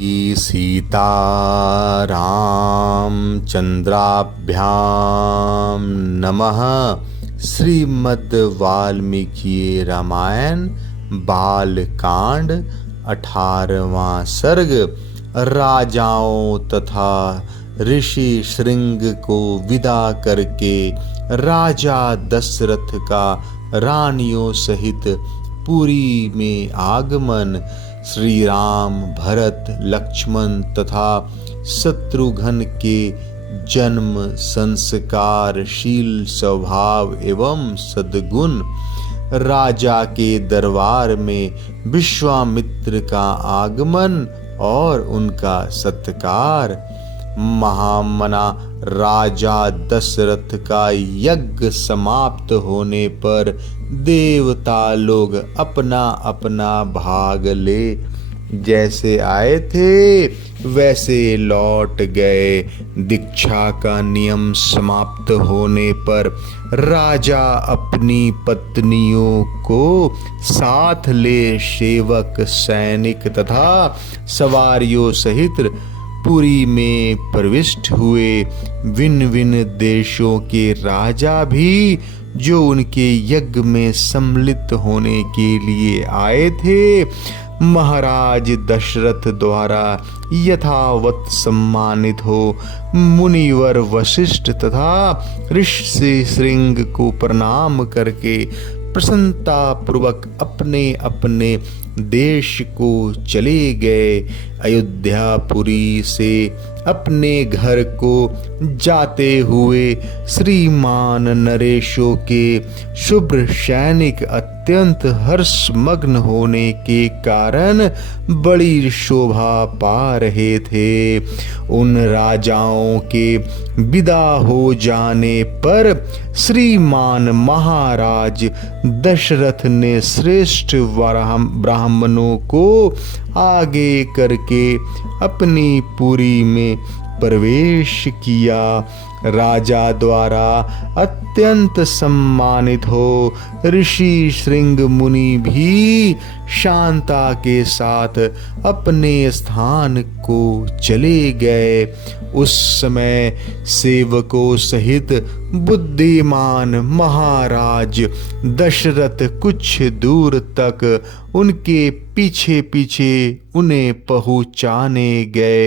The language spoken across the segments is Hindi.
सीतारामचन्द्राभ्यां नमः। श्रीमद् वाल्मीकि रामायण बालकांड 18वां सर्ग। राजाओं तथा ऋषि श्रृंग को विदा करके राजा दशरथ का रानियों सहित पुरी में आगमन। श्री राम, भरत, लक्ष्मण तथा शत्रुघ्न के जन्म, संस्कार, शील, स्वभाव एवं सद्गुण। राजा के दरबार में विश्वामित्र का आगमन और उनका सत्कार। महामना राजा दशरथ का यज्ञ समाप्त होने पर देवता लोग अपना अपना भाग ले जैसे आए थे वैसे लौट गए। दीक्षा का नियम समाप्त होने पर राजा अपनी पत्नियों को साथ ले सेवक, सैनिक तथा सवारियों सहित पुरी में प्रविष्ट हुए। विन विन देशों के राजा भी जो उनके यज्ञ में सम्मिलित होने के लिए आए थे, महाराज दशरथ द्वारा यथावत सम्मानित हो मुनिवर वशिष्ठ तथा ऋषि श्रृंग को प्रणाम करके प्रसन्नता पूर्वक अपने अपने देश को चले गए। अयोध्यापुरी से अपने घर को जाते हुए श्रीमान नरेशों के शुभ्र सैनिक अत्यंत हर्षमग्न होने के कारण बड़ी शोभा पा रहे थे। उन राजाओं के विदा हो जाने पर श्रीमान महाराज दशरथ ने श्रेष्ठ ब्राह्मणों को आगे करके अपनी पुरी में प्रवेश किया। राजा द्वारा अत्यंत सम्मानित हो ऋषि श्रृंग मुनि भी शांता के साथ अपने स्थान को चले गए। उस समय सेवकों सहित बुद्धिमान महाराज दशरथ कुछ दूर तक उनके पीछे पीछे उन्हें पहुंचाने गए।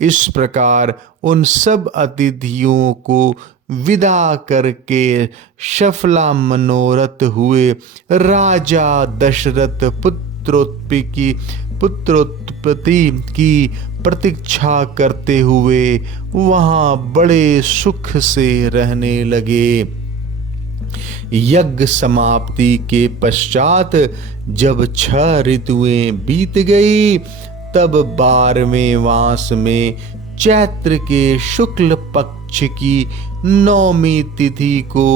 इस प्रकार उन सब अतिथियों को विदा करके सफला मनोरथ हुए। राजा दशरथ पुत्रोत्पत्ति की प्रतीक्षा करते हुए वहां बड़े सुख से रहने लगे। यज्ञ समाप्ति के पश्चात जब 6 ऋतुएं बीत गई, तब 12वें मास में चैत्र के शुक्ल पक्ष की 9वीं तिथि को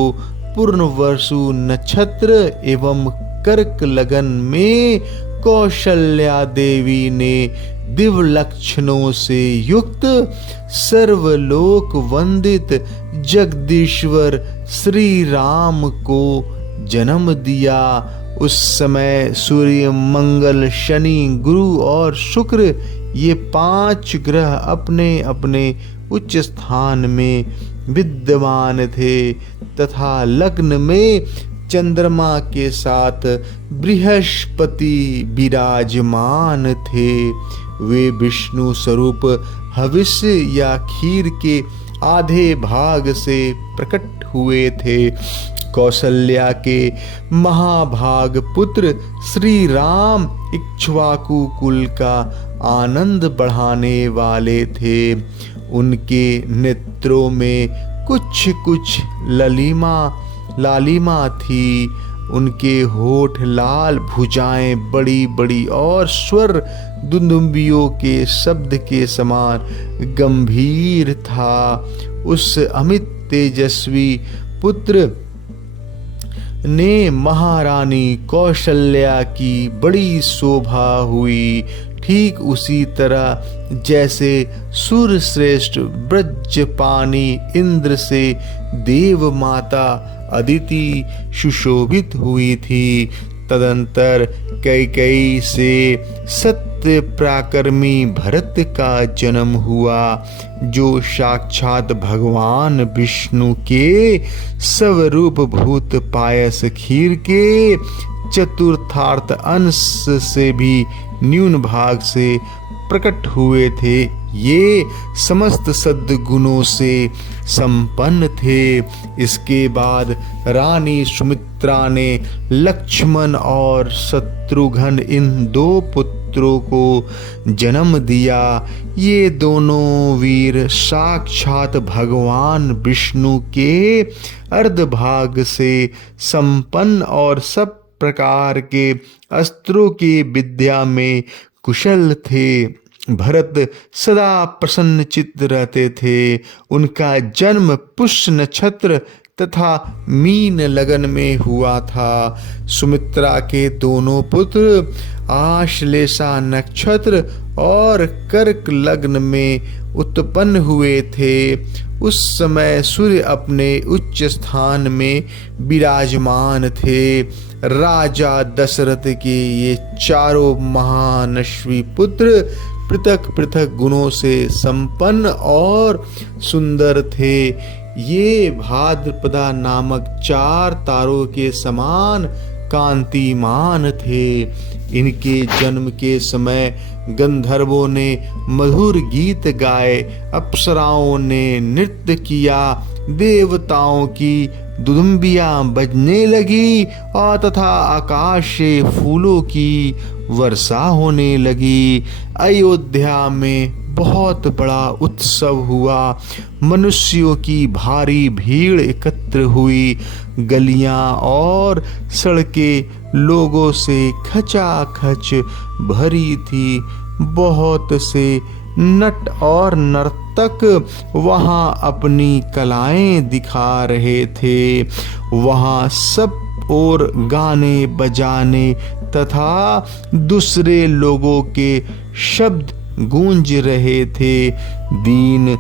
पूर्णवसु नक्षत्र एवं कर्क लगन में कौशल्या देवी ने दिव्य लक्षणों से युक्त सर्वलोक वंदित जगदीश्वर श्री राम को जन्म दिया। उस समय सूर्य, मंगल, शनि, गुरु और शुक्र ये 5 ग्रह अपने अपने उच्च स्थान में विद्यमान थे तथा लग्न में चंद्रमा के साथ बृहस्पति विराजमान थे। वे विष्णु स्वरूप हविष्य या खीर के आधे भाग से प्रकट हुए थे। कौशल्या के महाभाग पुत्र श्री राम इक्ष्वाकु कुल का आनंद बढ़ाने वाले थे। उनके नेत्रों में कुछ कुछ लालिमा थी। उनके होठ लाल, भुजाएं बड़ी बड़ी और स्वर दुंदुभियों के शब्द के समान गंभीर था। उस अमित तेजस्वी पुत्र ने महारानी कौशल्या की बड़ी शोभा हुई। ठीक उसी तरह जैसे सूर्य श्रेष्ठ ब्रजपानी इंद्र से देव माता अदिति सुशोभित हुई थी, तदंतर कैकेयी से सत्य पराक्रमी भरत का जन्म हुआ, जो साक्षात भगवान विष्णु के स्वरूप भूत पायस खीर के चतुर्थार्थ अंश से भी न्यून भाग से प्रकट हुए थे। ये समस्त सद्गुणों से संपन्न थे। इसके बाद रानी सुमित्रा ने लक्ष्मण और शत्रुघ्न इन 2 पुत्रों को जन्म दिया। ये दोनों वीर साक्षात भगवान विष्णु के अर्धभाग से संपन्न और सब प्रकार के अस्त्रों की विद्या में कुशल थे। भरत सदा प्रसन्नचित्त रहते थे। उनका जन्म पुष्य नक्षत्र तथा मीन लगन में हुआ था। सुमित्रा के दोनों पुत्र आश्लेषा नक्षत्र और कर्क लग्न में उत्पन्न हुए थे। उस समय सूर्य अपने उच्च स्थान में विराजमान थे। राजा दशरथ के ये चारों महानश्वी पुत्र पृथक पृथक गुणों से संपन्न और सुंदर थे। ये भाद्रपदा नामक 4 तारों के समान कांतिमान थे। इनके जन्म के समय गंधर्वों ने मधुर गीत गाए, अप्सराओं ने नृत्य किया, देवताओं की दुदुम्बियां बजने लगी और तथा आकाश से फूलों की वर्षा होने लगी। अयोध्या में बहुत बड़ा उत्सव हुआ। मनुष्यों की भारी भीड़ एकत्र हुई। गलियां और सड़कें लोगों से खचाखच भरी थी। बहुत से नट और नर्तक वहां अपनी कलाएं दिखा रहे थे। वहां सब और गाने बजाने तथा दूसरे लोगों के शब्द गूंज रहे थे। दीन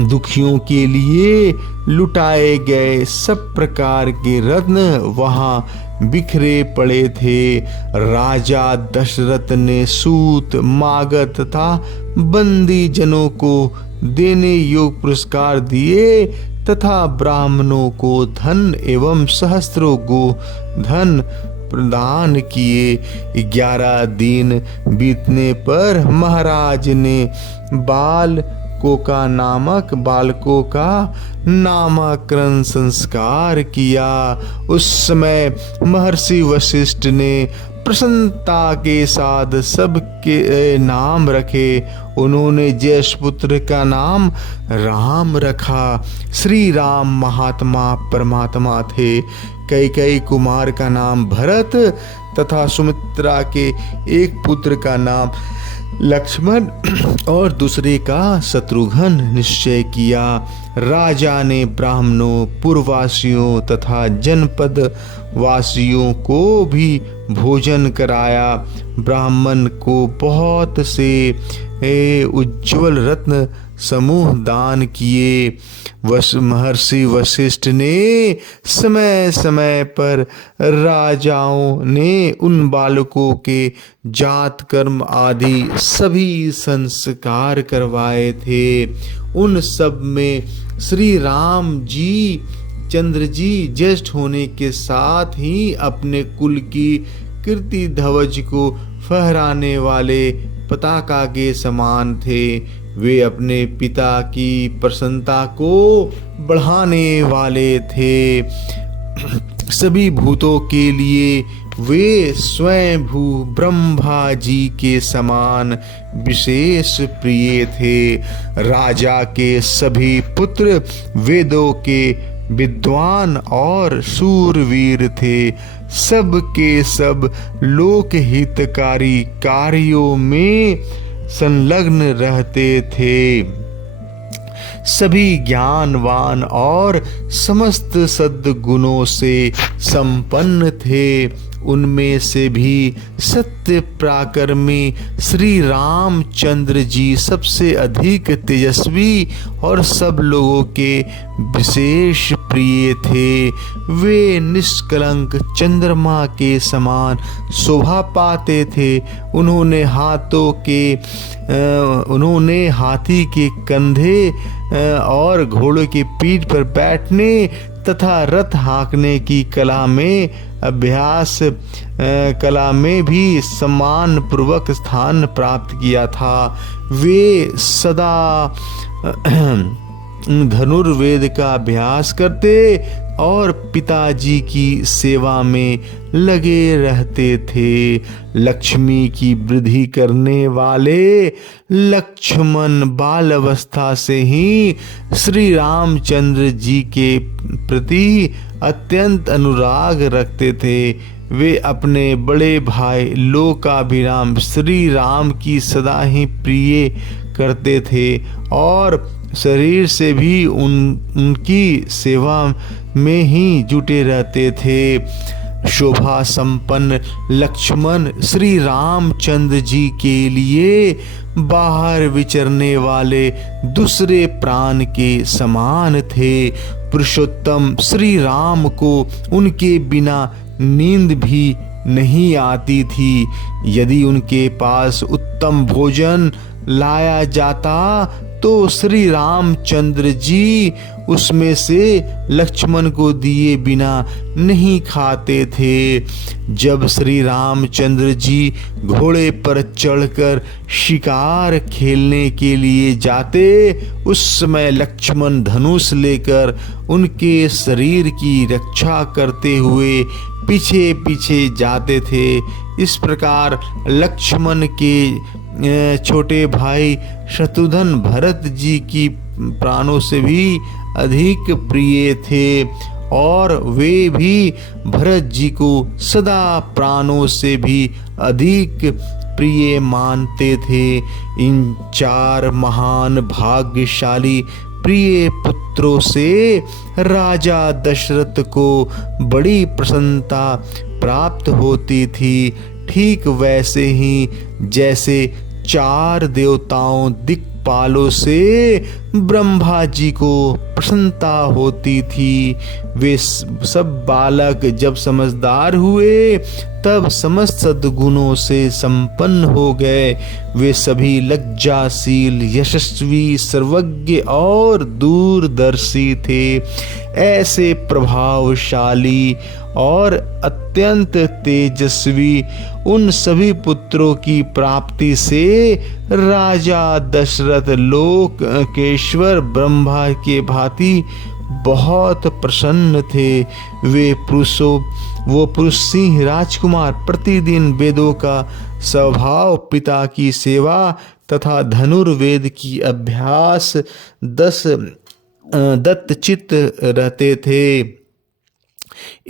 दुखियों के लिए लुटाए गए सब प्रकार के रत्न वहां बिखरे पड़े थे। राजा दशरथ ने सूत, मागध तथा बंदी जनों को देने योग्य पुरस्कार दिए तथा ब्राह्मणों को धन एवं सहस्त्रों गो धन प्रदान किए। 11 दिन बीतने पर महाराज ने बालकों का नामकरण संस्कार किया। उस समय महर्षि वशिष्ठ ने प्रसन्नता के साथ सबके नाम रखे। उन्होंने ज्येष्ठ पुत्र का नाम राम रखा। श्री राम महात्मा परमात्मा थे। कैकेयी कुमार का नाम भरत तथा सुमित्रा के एक पुत्र का नाम लक्ष्मण और दूसरे का शत्रुघ्न निश्चय किया। राजा ने ब्राह्मणों, पुरवासियों तथा जनपद वासियों को भी भोजन कराया। ब्राह्मण को बहुत से उज्ज्वल रत्न समूह दान किए। महर्षि वशिष्ठ ने समय समय पर राजाओं ने उन बालकों के जात कर्म आदि सभी संस्कार करवाए थे। उन सब में श्री राम जी चंद्र जी ज्येष्ठ होने के साथ ही अपने कुल की कीर्ति ध्वज को फहराने वाले पताका के समान थे। वे अपने पिता की प्रसन्नता को बढ़ाने वाले थे। सभी भूतों के लिए वे स्वयं भू ब्रह्मा जी के समान विशेष प्रिय थे। राजा के सभी पुत्र वेदों के विद्वान और शूरवीर थे। सब के सब लोकहितकारी कार्यों में संलग्न रहते थे। सभी ज्ञानवान और समस्त सद्गुणों से संपन्न थे। उनमें से भी सत्य पराक्रमी श्री रामचंद्र जी सबसे अधिक तेजस्वी और सब लोगों के विशेष प्रिय थे। वे निष्कलंक चंद्रमा के समान शोभा पाते थे। उन्होंने हाथी के कंधे और घोड़े की पीठ पर बैठने तथा रथ हाँकने की कला में भी सम्मान पूर्वक स्थान प्राप्त किया था। वे सदा धनुर्वेद का अभ्यास करते और पिताजी की सेवा में लगे रहते थे। लक्ष्मी की वृद्धि करने वाले लक्ष्मण बाल अवस्था से ही श्री रामचंद्र जी के प्रति अत्यंत अनुराग रखते थे। वे अपने बड़े भाई लोकाभिराम श्री राम की सदा ही प्रिय करते थे और शरीर से भी उनकी सेवा में ही जुटे रहते थे। शोभा संपन्न लक्ष्मण श्री रामचंद्र जी के लिए बाहर विचरने वाले दूसरे प्राण के समान थे। पुरुषोत्तम श्री राम को उनके बिना नींद भी नहीं आती थी। यदि उनके पास उत्तम भोजन लाया जाता तो श्री रामचंद्र जी उसमें से लक्ष्मण को दिए बिना नहीं खाते थे। जब श्री रामचंद्र जी घोड़े पर चढ़कर शिकार खेलने के लिए जाते, उस समय लक्ष्मण धनुष लेकर उनके शरीर की रक्षा करते हुए पीछे पीछे जाते थे। इस प्रकार लक्ष्मण के छोटे भाई शत्रुघ्न भरत जी की प्राणों से भी अधिक प्रिय थे और वे भी भरत जी को सदा प्राणों से भी अधिक प्रिय मानते थे। इन चार महान भाग्यशाली प्रिय पुत्रों से राजा दशरथ को बड़ी प्रसन्नता प्राप्त होती थी। ठीक वैसे ही जैसे चार देवताओं दिक्पालों से ब्रह्मा जी को प्रसन्नता होती थी। वे सब बालक जब समझदार हुए तब समस्त सद्गुणों से संपन्न हो गए। वे सभी लज्जाशील, यशस्वी, सर्वज्ञ और दूरदर्शी थे। ऐसे प्रभावशाली और अत्यंत तेजस्वी उन सभी पुत्रों की प्राप्ति से राजा दशरथ लोकेश्वर ब्रह्मा के भांति बहुत प्रसन्न थे। वो पुरुष सिंह राजकुमार प्रतिदिन वेदों का स्वभाव, पिता की सेवा तथा धनुर्वेद की अभ्यास दत्तचित्त रहते थे।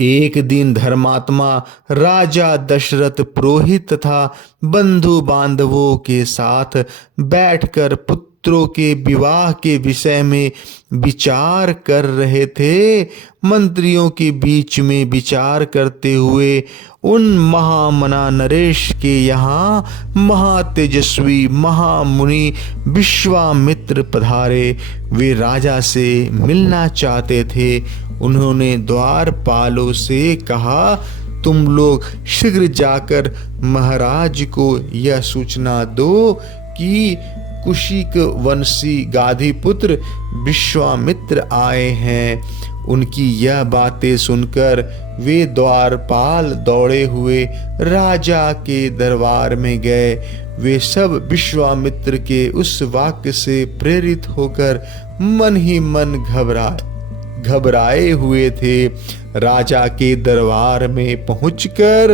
एक दिन धर्मात्मा राजा दशरथ पुरोहित तथा बंधु बांधवों के साथ बैठकर पुत्रों के विवाह के विषय में विचार कर रहे थे। मंत्रियों के बीच में विचार करते हुए उन महामना नरेश के यहाँ महातेजस्वी महामुनि विश्वामित्र पधारे। वे राजा से मिलना चाहते थे। उन्होंने द्वारपालों से कहा, तुम लोग शीघ्र जाकर महाराज को यह सूचना दो कि कुशिक वंशी गाधी पुत्र विश्वामित्र आए हैं। उनकी यह बातें सुनकर वे द्वारपाल दौड़े हुए राजा के दरबार में गए। वे सब विश्वामित्र के उस वाक्य से प्रेरित होकर मन ही मन घबराए हुए थे। राजा के दरबार में पहुंचकर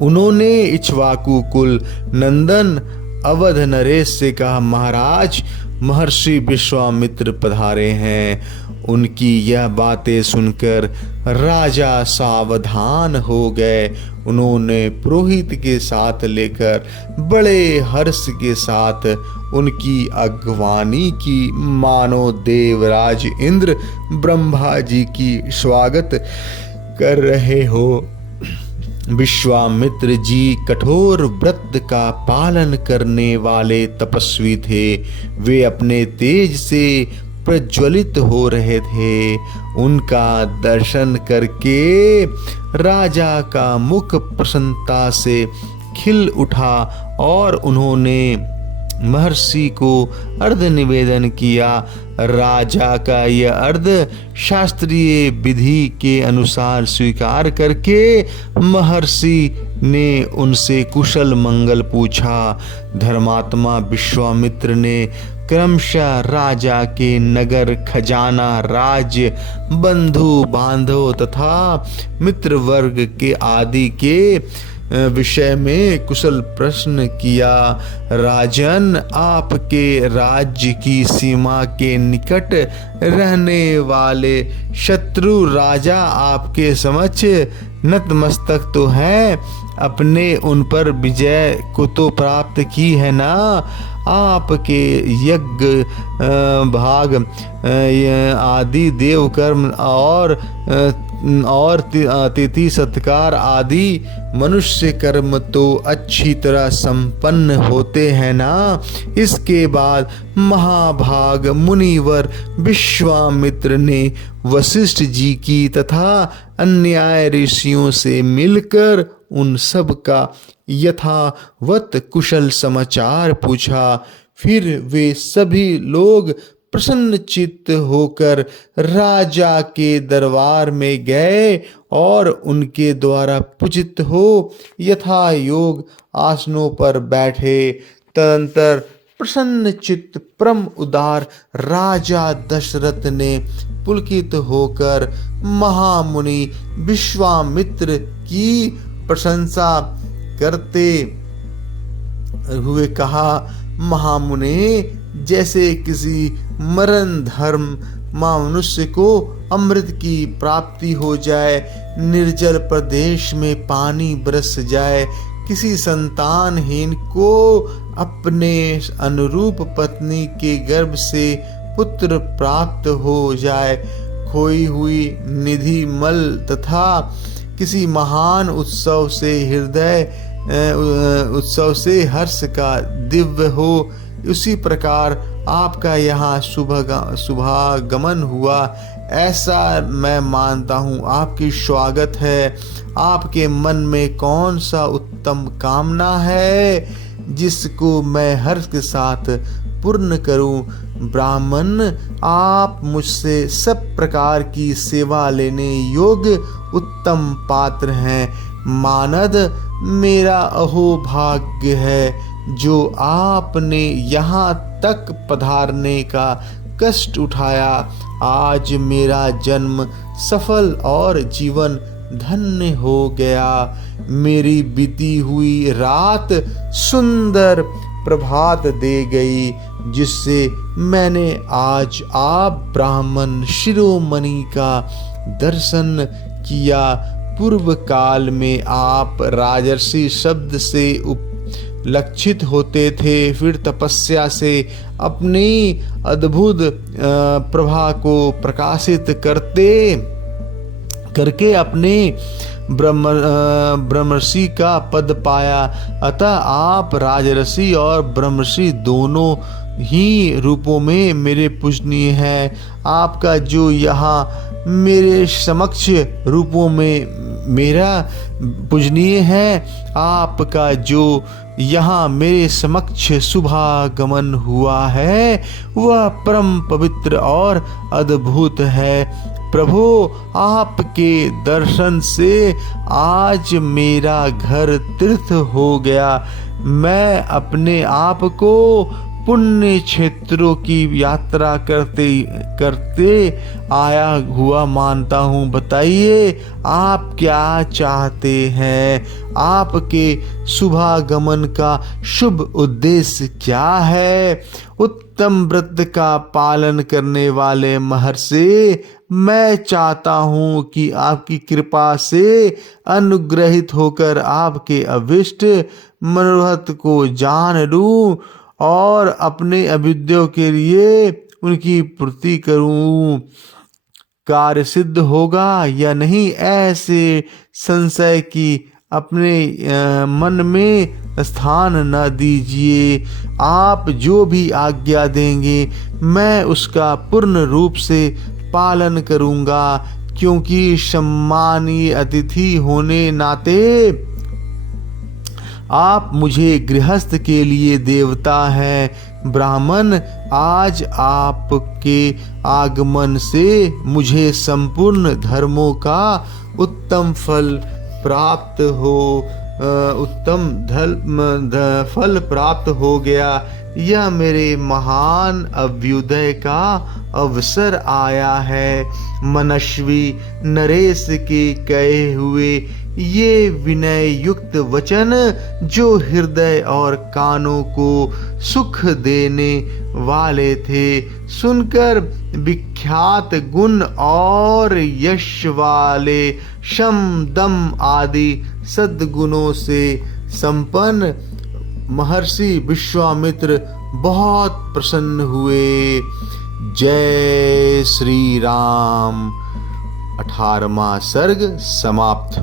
उन्होंने इक्ष्वाकु कुल नंदन अवध नरेश से कहा, महाराज महर्षि विश्वामित्र पधारे हैं। उनकी यह बातें सुनकर राजा सावधान हो गए। उन्होंने पुरोहित के साथ लेकर बड़े हर्ष के साथ उनकी अगवानी की, मानो देवराज इंद्र ब्रह्मा जी की स्वागत कर रहे हो। विश्वामित्र जी कठोर व्रत का पालन करने वाले तपस्वी थे। वे अपने तेज से प्रज्वलित हो रहे थे। उनका दर्शन करके राजा का मुख प्रसन्नता से खिल उठा और उन्होंने महर्षि को अर्घ निवेदन किया। राजा का यह अर्घ शास्त्रीय विधि के अनुसार स्वीकार करके महर्षि ने उनसे कुशल मंगल पूछा। धर्मात्मा विश्वामित्र ने क्रमशः राजा के नगर, खजाना, राज्य, बंधु बांधव तथा मित्र वर्ग के आदि के विषय में कुशल प्रश्न किया। राजन, आपके राज्य की सीमा के निकट रहने वाले शत्रु राजा आपके समक्ष नतमस्तक तो हैं, अपने उन पर विजय को तो प्राप्त की है ना। आपके यज्ञ, भाग आदि देव कर्म और अतिथि सत्कार आदि मनुष्य कर्म तो अच्छी तरह संपन्न होते हैं ना। इसके बाद महाभाग मुनिवर विश्वामित्र ने वशिष्ठ जी की तथा अन्य ऋषियों से मिलकर उन सब का यथावत कुशल समाचार पूछा। फिर वे सभी लोग प्रसन्न चित्त होकर राजा के दरबार में गए और उनके द्वारा पूजित हो यथा योग आसनों पर बैठे। तदंतर प्रसन्न चित्त परम उदार राजा दशरथ ने पुलकित होकर महामुनि विश्वामित्र की प्रशंसा करते हुए कहा, महामुने, जैसे किसी मरण धर्म मनुष्य को अमृत की प्राप्ति हो जाए, निर्जल प्रदेश में पानी बरस जाए, किसी संतानहीन को अपने अनुरूप पत्नी के गर्भ से पुत्र प्राप्त हो जाए, खोई हुई निधि मल तथा किसी महान उत्सव से हर्ष का दिव्य हो, उसी प्रकार आपका यहाँ शुभागमन हुआ, ऐसा मैं मानता हूँ। आपकी स्वागत है। आपके मन में कौन सा उत्तम कामना है जिसको मैं हर्ष के साथ पूर्ण करूं? ब्राह्मण, आप मुझसे सब प्रकार की सेवा लेने योग्य उत्तम पात्र हैं। मानद, मेरा अहोभाग्य है जो आपने यहाँ तक पधारने का कष्ट उठाया। आज मेरा जन्म सफल और जीवन धन्य हो गया। मेरी बीती हुई रात सुंदर प्रभात दे गई, जिससे मैंने आज आप ब्राह्मण शिरोमणि का दर्शन किया। पूर्व काल में आप राजर्षि शब्द से लक्षित होते थे, फिर तपस्या से अपनी अद्भुत प्रभा को प्रकाशित करके अपने ब्रह्मर्षि का पद पाया। अतः आप राजर्षि और ब्रह्मर्षि दोनों ही रूपों में मेरे पूजनीय हैं। आपका जो यहाँ मेरे समक्ष रूपों में मेरा पूजनीय है, आपका जो यहाँ मेरे समक्ष शुभागमन हुआ है, वह परम पवित्र और अद्भुत है। प्रभु, आपके दर्शन से आज मेरा घर तीर्थ हो गया। मैं अपने आप को पुण्य क्षेत्रों की यात्रा करते करते आया हुआ मानता हूँ। बताइए, आप क्या चाहते हैं? आपके शुभागमन का शुभ उद्देश्य क्या है? उत्तम व्रत का पालन करने वाले महर्षि, मैं चाहता हूँ कि आपकी कृपा से अनुग्रहित होकर आपके अभिष्ट मनोरथ को जान लूं और अपने अभ्युदय के लिए उनकी पूर्ति करूं। कार्य सिद्ध होगा या नहीं, ऐसे संशय की अपने मन में स्थान न दीजिए। आप जो भी आज्ञा देंगे मैं उसका पूर्ण रूप से पालन करूँगा, क्योंकि सम्मानीय अतिथि होने नाते आप मुझे गृहस्थ के लिए देवता हैं। ब्राह्मण, आज आपके आगमन से मुझे संपूर्ण धर्मों का उत्तम फल प्राप्त हो गया। यह मेरे महान अभ्युदय का अवसर आया है। मनस्वी नरेश के कहे हुए ये विनय युक्त वचन, जो हृदय और कानों को सुख देने वाले थे, सुनकर विख्यात गुण और यश वाले शम दम आदि सद्गुणों से संपन्न महर्षि विश्वामित्र बहुत प्रसन्न हुए। जय श्री राम। 18वां सर्ग समाप्त।